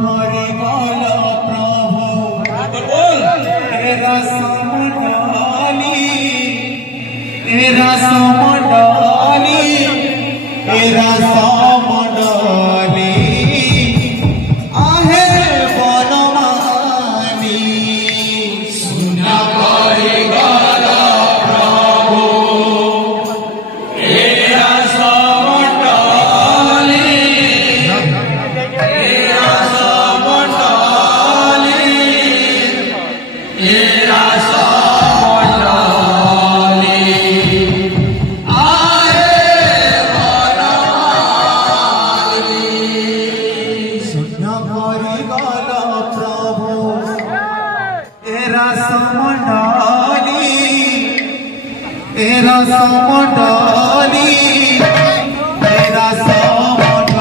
করে গেল প্রভু এরা সমডালি এরা সমডালি এরা সমডালি আহে বনমানি শূন্য করে গেল প্রভু এরা সমডালি এরা সমডালি এরা সমডালি আহে বনমানি শূন্য করে গেল প্রভু এরা সমডালি এরা সমডালি এরা সমডালি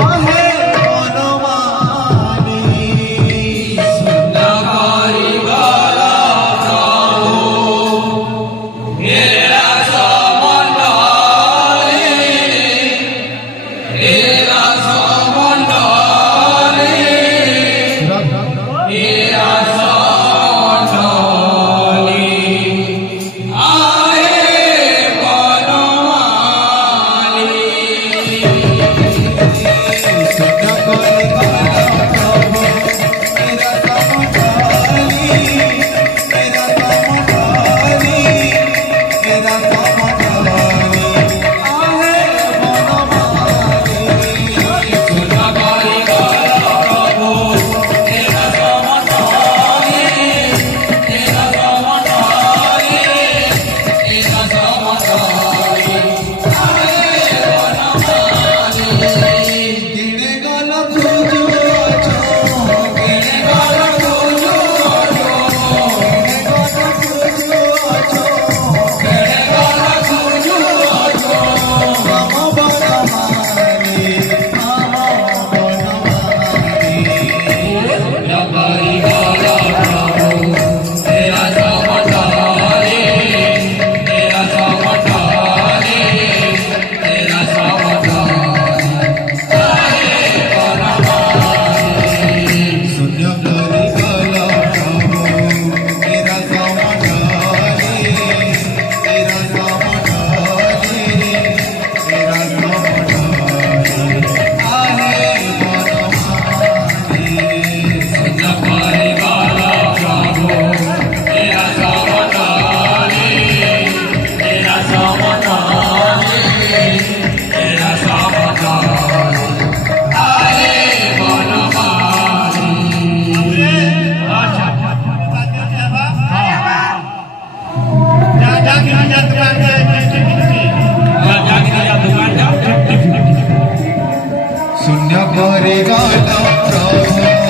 আহে বনমানি শূন্য করে গেল প্রভু এরা সমডালি এরা সমডালি এরা সমডালি আহে বনমালি শূন্য করে গেল প্রভু এরা সমডালি এরা সমডালি এরা সমডালি আহে বনমালি শূন্য করে গেল প্রভু এরা সমডালি এরা সমডালি এরা সমডালি আহে বনমালি গিনে গেল খুঁজো গিনে গেল খুঁজো গিনে গেল খুঁজো রাম বনমালি রাম বনমালি শূন্য করে গেল প্রভু এরা সমডালি এরা সমডালি এরা সমডালি আহে বনমালি শূন্য করে গেল প্রভু এরা সমডালি এরা সমডালি এরা সমডালি আহে বনমালি শূন্য করে গেল প্রভু এরা সমডালি এরা সমডালি এরা সমডালি আহে বনমালি শূন্য করে গেল প্রভু